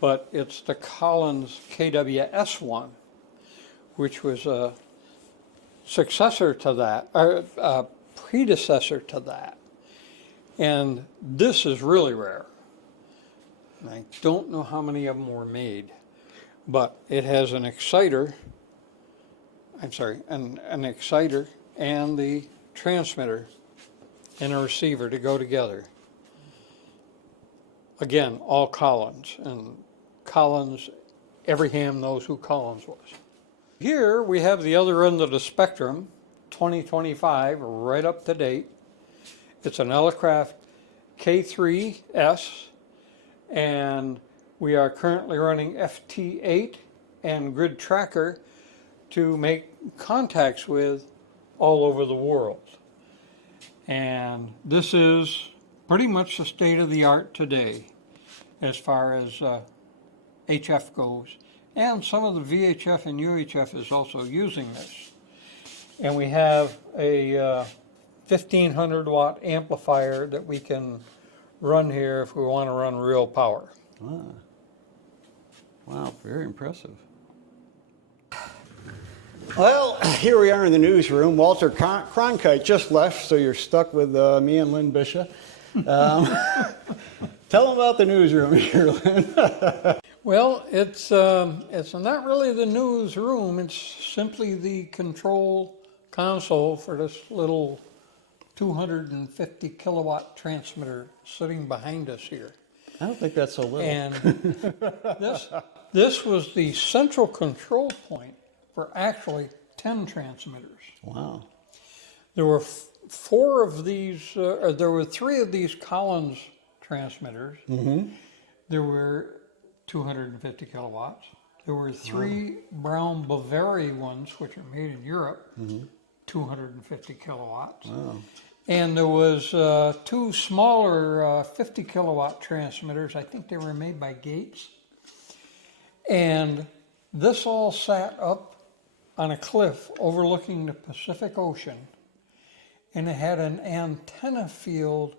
But it's the Collins KWS1, which was a successor to that, or a predecessor to that. And this is really rare. And I don't know how many of them were made, but it has an exciter, an exciter and the transmitter and a receiver to go together. Again, all Collins, and Collins, every ham knows who Collins was. Here we have the other end of the spectrum, 2025, right up to date, It's an Elecraft K3S, and we are currently running FT8 and Grid Tracker to make contacts with all over the world. And this is pretty much the state of the art today as far as HF goes. And some of the VHF and UHF is also using this. And we have a 1500 watt amplifier that we can run here if we want to run real power. Wow, wow, very impressive. Well, here we are in the newsroom. Walter Cronkite just left, so you're stuck with me and Lynn Bisha. Tell them about the newsroom here, Lynn. Well, it's not really the newsroom. It's simply the control console for this little 250 kilowatt transmitter sitting behind us here. I don't think that's so little. And this was the central control point for actually 10 transmitters. Wow. There were four of these, there were three of these Collins transmitters. Mm-hmm. There were 250 kilowatts. There were three Brown Bavary ones, which are made in Europe, 250 kilowatts. Wow. And there was two smaller 50 kilowatt transmitters. I think they were made by Gates. And this all sat up on a cliff overlooking the Pacific Ocean. And it had an antenna field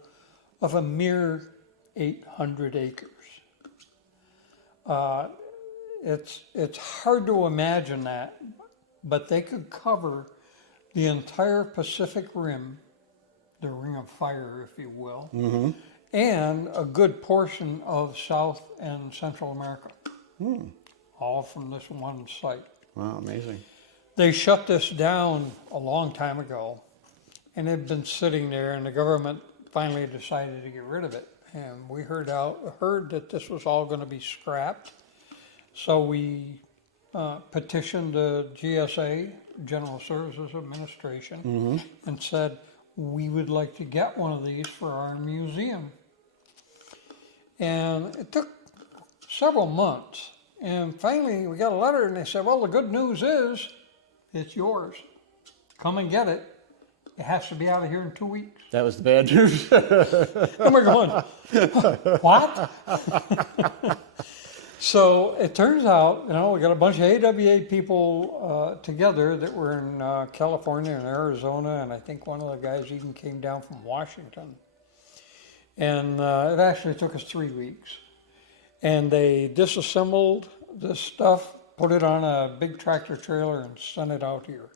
of a mere 800 acres. It's hard to imagine that, but they could cover the entire Pacific Rim, the Ring of Fire, if you will, and a good portion of South and Central America, all from this one site. Wow, amazing. They shut this down a long time ago, and it had been sitting there, and the government finally decided to get rid of it. And we heard that this was all going to be scrapped, so we petitioned the GSA, General Services Administration, and said, we would like to get one of these for our museum. And it took several months. And finally, we got a letter, and they said, well, the good news is it's yours. Come and get it. It has to be out of here in 2 weeks. That was the bad news. And we're going, what? So it turns out, we got a bunch of AWA people together that were in California and Arizona, and I think one of the guys even came down from Washington. And it actually took us 3 weeks. And they disassembled this stuff, put it on a big tractor trailer, and sent it out here.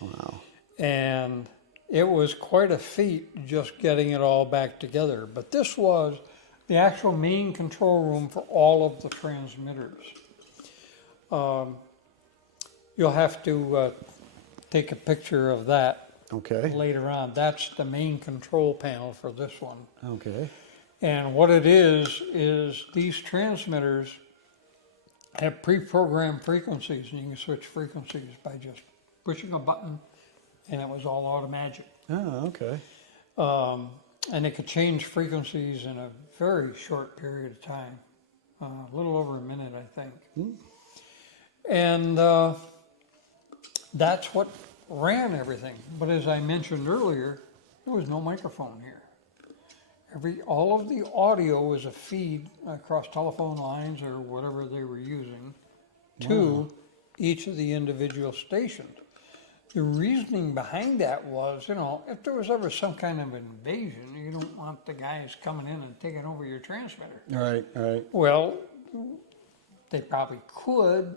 Wow. And it was quite a feat just getting it all back together. But this was the actual main control room for all of the transmitters. You'll have to take a picture of that later on. That's the main control panel for this one. Okay. And what it is these transmitters have pre-programmed frequencies, and you can switch frequencies by just pushing a button, and it was all automatic. Oh, okay. And it could change frequencies in a very short period of time, a little over a minute, I think. And that's what ran everything. But as I mentioned earlier, there was no microphone here. All of the audio was a feed across telephone lines or whatever they were using to each of the individual stations. The reasoning behind that was, if there was ever some kind of invasion, you don't want the guys coming in and taking over your transmitter. Right, right. Well, they probably could,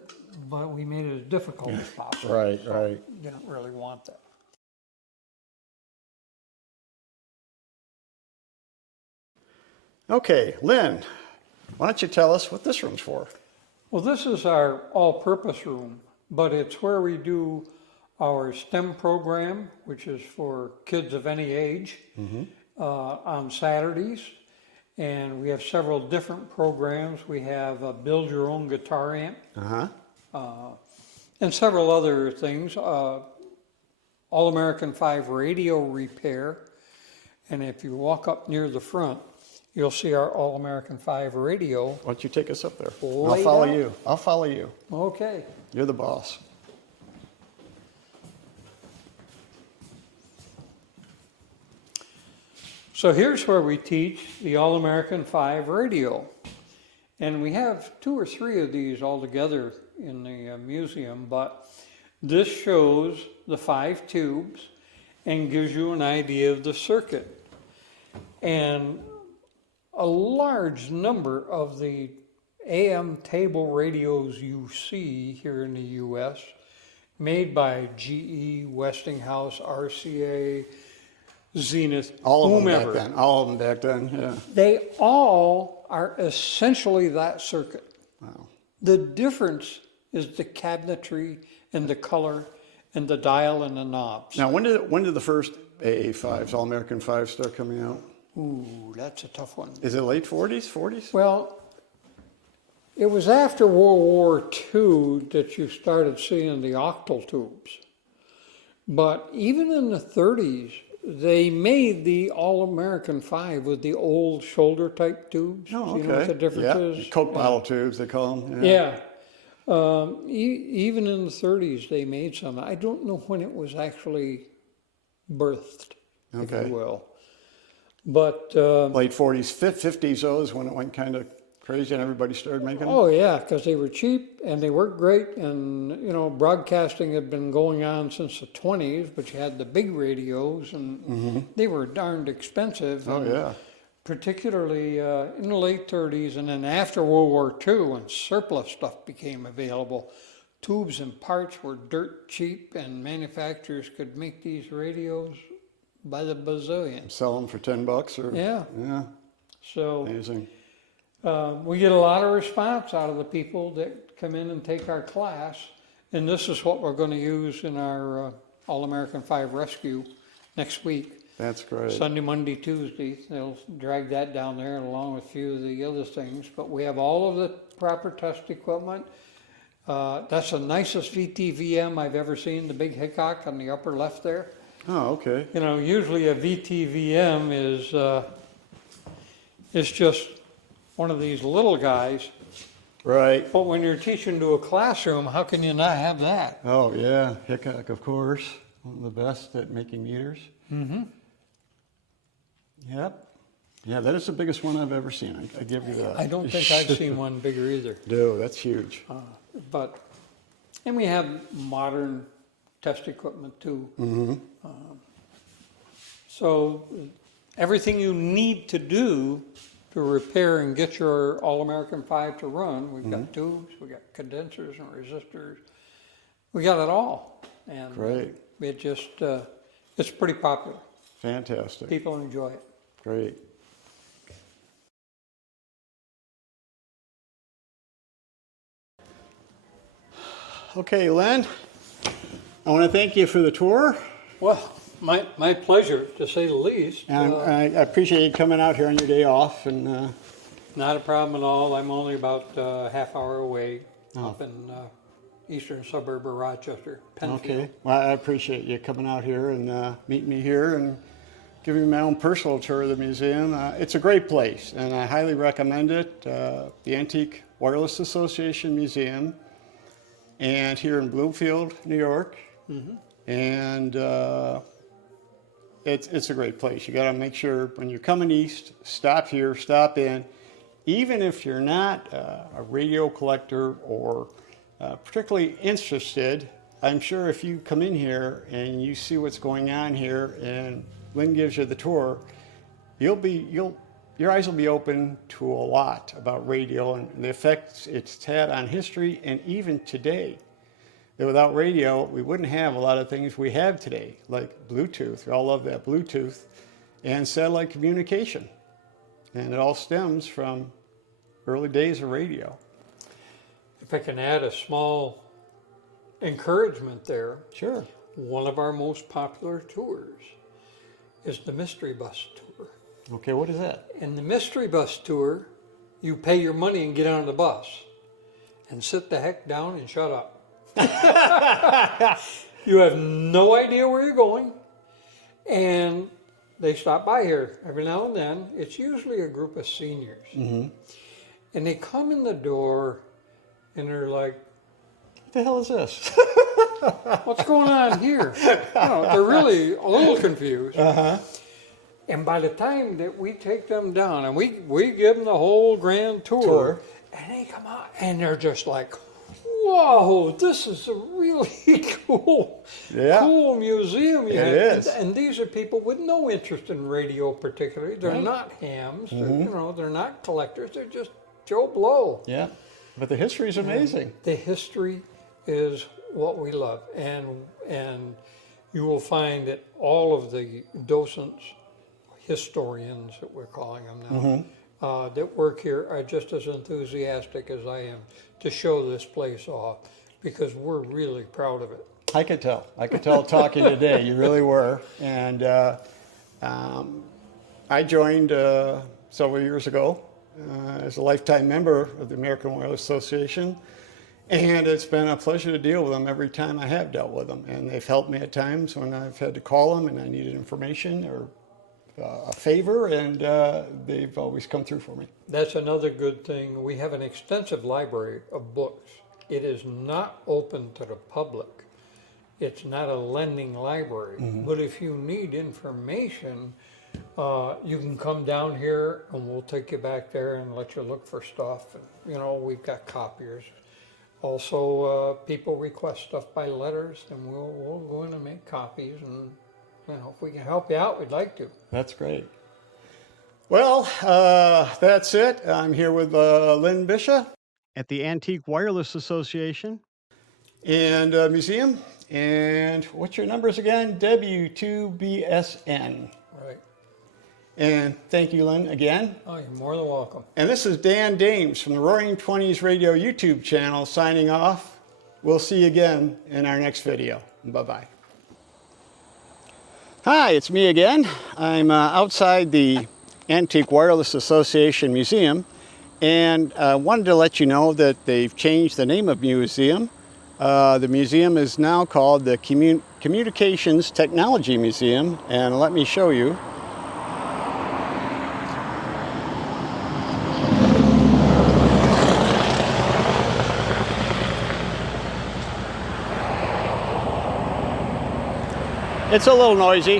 but we made it as difficult as possible. Right, so right. Didn't really want that. Okay, Lynn, why don't you tell us what this room's for? Well, this is our all-purpose room, but it's where we do our STEM program, which is for kids of any age, on Saturdays. And we have several different programs. We have a build your own guitar amp, and several other things. All-American 5 radio repair. And if you walk up near the front, you'll see our All-American 5 radio. Why don't you take us up there? I'll Laid follow out. you. I'll follow you. Okay. You're the boss. So here's where we teach the All-American 5 radio. And we have 2 or 3 of these all together in the museum, but this shows the 5 tubes and gives you an idea of the circuit. And a large number of the AM table radios you see here in the U.S., made by GE, Westinghouse, RCA, Zenith, All of whomever. them back then. All of them back then, yeah. They all are essentially that circuit. Wow. The difference is the cabinetry and the color and the dial and the knobs. Now, when did the first AA5s, All-American 5s, start coming out? Ooh, that's a tough one. Is it late 40s, 40s? Well, it was after World War II that you started seeing the octal tubes. But even in the 30s, they made the All-American 5 with the old shoulder type tubes. Oh, okay. You know what the difference is? Coke bottle tubes, they call them. Yeah. Even in the 30s, they made some. I don't know when it was actually birthed, if Okay. you will. But, Late 40s, 50s, though, is when it went kind of crazy and everybody started making them. oh yeah, because they were cheap and they worked great. And, you know, broadcasting had been going on since the 20s, but you had the big radios and they were darned expensive. Oh, and yeah. particularly in the late 30s and then after World War II when surplus stuff became available. Tubes and parts were dirt cheap and manufacturers could make these radios by the bazillions. Sell them for $10 or. Yeah. Yeah. So Amazing. we get a lot of response out of the people that come in and take our class. And this is what we're going to use in our All-American 5 Rescue next week. That's great. Sunday, Monday, Tuesday. They'll drag that down there along with a few of the other things. But we have all of the proper test equipment. That's the nicest VTVM I've ever seen, the big Hickok on the upper left there. Oh, okay. You know, usually a VTVM is just one of these little guys. Right. But when you're teaching to a classroom, how can you not have that? Oh, yeah. Hickok, of course. One of the best at making meters. Mm-hmm. Yep. Yeah, that is the biggest one I've ever seen. I give you that. I don't think I've seen one bigger either. No, that's huge. And we have modern test equipment too. Mm-hmm. So everything you need to do to repair and get your All-American 5 to run, we've got tubes, we've got condensers and resistors. We got it all. And Great. it just, it's pretty popular. Fantastic. People enjoy it. Great. Okay, Lynn, I want to thank you for the tour. Well, my pleasure, to say the least. And I appreciate you coming out here on your day off. And Not a problem at all. I'm only about a half hour away Oh. up in eastern suburb of Rochester, Penfield. okay, well, I appreciate you coming out here and meeting me here and giving me my own personal tour of the museum. It's a great place, and I highly recommend it. The Antique Wireless Association Museum, and here in Bloomfield, New York. And it's a great place. You got to make sure when you're coming east, stop here, stop in. Even if you're not a radio collector or particularly interested, I'm sure if you come in here and you see what's going on here and Lynn gives you the tour, your eyes will be open to a lot about radio and the effects it's had on history and even today. That without radio, we wouldn't have a lot of things we have today, like Bluetooth. We all love that Bluetooth, and satellite communication. And it all stems from early days of radio. If I can add a small encouragement there, Sure. one of our most popular tours is the Mystery Bus Tour. Okay, what is that? In the Mystery Bus Tour, you pay your money and get on the bus and sit the heck down and shut up. You have no idea where you're going, and they stop by here every now and then. It's usually a group of seniors. Mm-hmm. And they come in the door and they're like, What the hell is this? what's going on here? They're really a little confused. Uh-huh. And by the time that we take them down and we give them the whole grand tour, and they come out and they're just like, whoa, this is a really cool museum. It is. And these are people with no interest in radio particularly. They're not hams. They're, they're not collectors. They're just Joe Blow. Yeah, but the history is amazing. The history is what we love. And you will find that all of the docents, historians that we're calling them now, that work here are just as enthusiastic as I am to show this place off, because we're really proud of it. I could tell. I could tell talking today. You really were. And I joined several years ago as a lifetime member of the American Wireless Association. And it's been a pleasure to deal with them every time I have dealt with them. And they've helped me at times when I've had to call them and I needed information or a favor, and they've always come through for me. That's another good thing. We have an extensive library of books. It is not open to the public. It's not a lending library. But if you need information, you can come down here and we'll take you back there and let you look for stuff. And, we've got copiers. Also, people request stuff by letters, and we'll go in and make copies, and if we can help you out, we'd like to. That's great. Well, that's it. I'm here with Lynn Bisha at the Antique Wireless Association and Museum. And what's your numbers again? W2BSN. Right. And thank you, Lynn, again. Oh, you're more than welcome. And this is Dan Dames from the Roaring Twenties Radio YouTube channel signing off. We'll see you again in our next video. Bye-bye. Hi, it's me again. I'm outside the Antique Wireless Association Museum, and I wanted to let you know that they've changed the name of the museum. The museum is now called the Communications Technology Museum, and let me show you. It's a little noisy,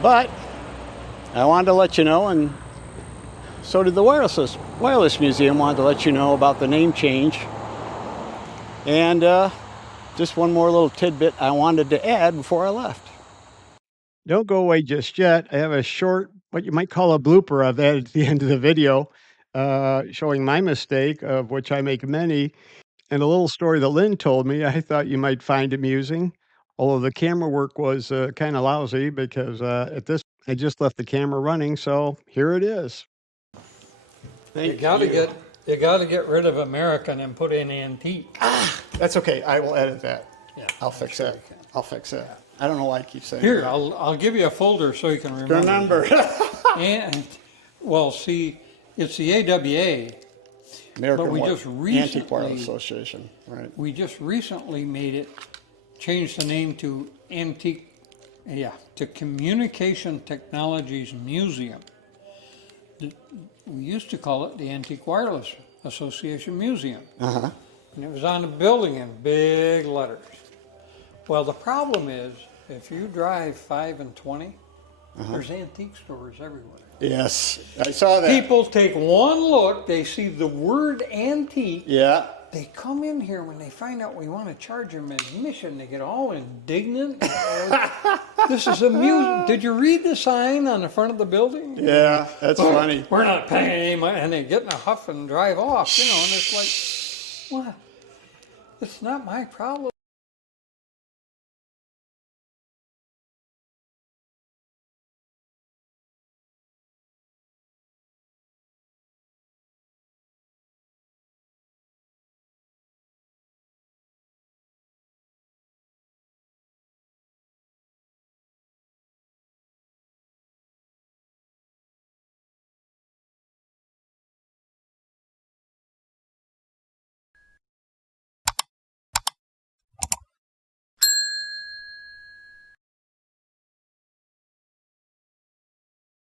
but I wanted to let you know, and so did the Wireless Museum wanted to let you know about the name change. And just one more little tidbit I wanted to add before I left. Don't go away just yet. I have a short, what you might call a blooper of that at the end of the video, showing my mistake, of which I make many, and a little story that Lynn told me I thought you might find amusing. Although the camera work was kind of lousy, because at this, I just left the camera running, so here it is. You got to get rid of American and put in antique. That's okay. I will edit that. Yeah, I'll fix that. I'll fix that. I don't know why I keep saying Here, that. I'll give you a folder so you can remember. And well, see, it's the AWA. American But we just recently, Antique Wireless Association, right? We just recently made it, changed the name to to Communication Technologies Museum. We used to call it the Antique Wireless Association Museum. Uh-huh. And it was on the building in big letters. Well, the problem is, if you drive 5 and 20, there's antique stores everywhere. Yes, I saw that. People take one look, they see the word antique. Yeah. They come in here when they find out we want to charge them admission. They get all indignant. This is a museum. Did you read the sign on the front of the building? Yeah, that's funny. We're not paying any money. And they get in a huff and drive off, and it's like, what? It's not my problem.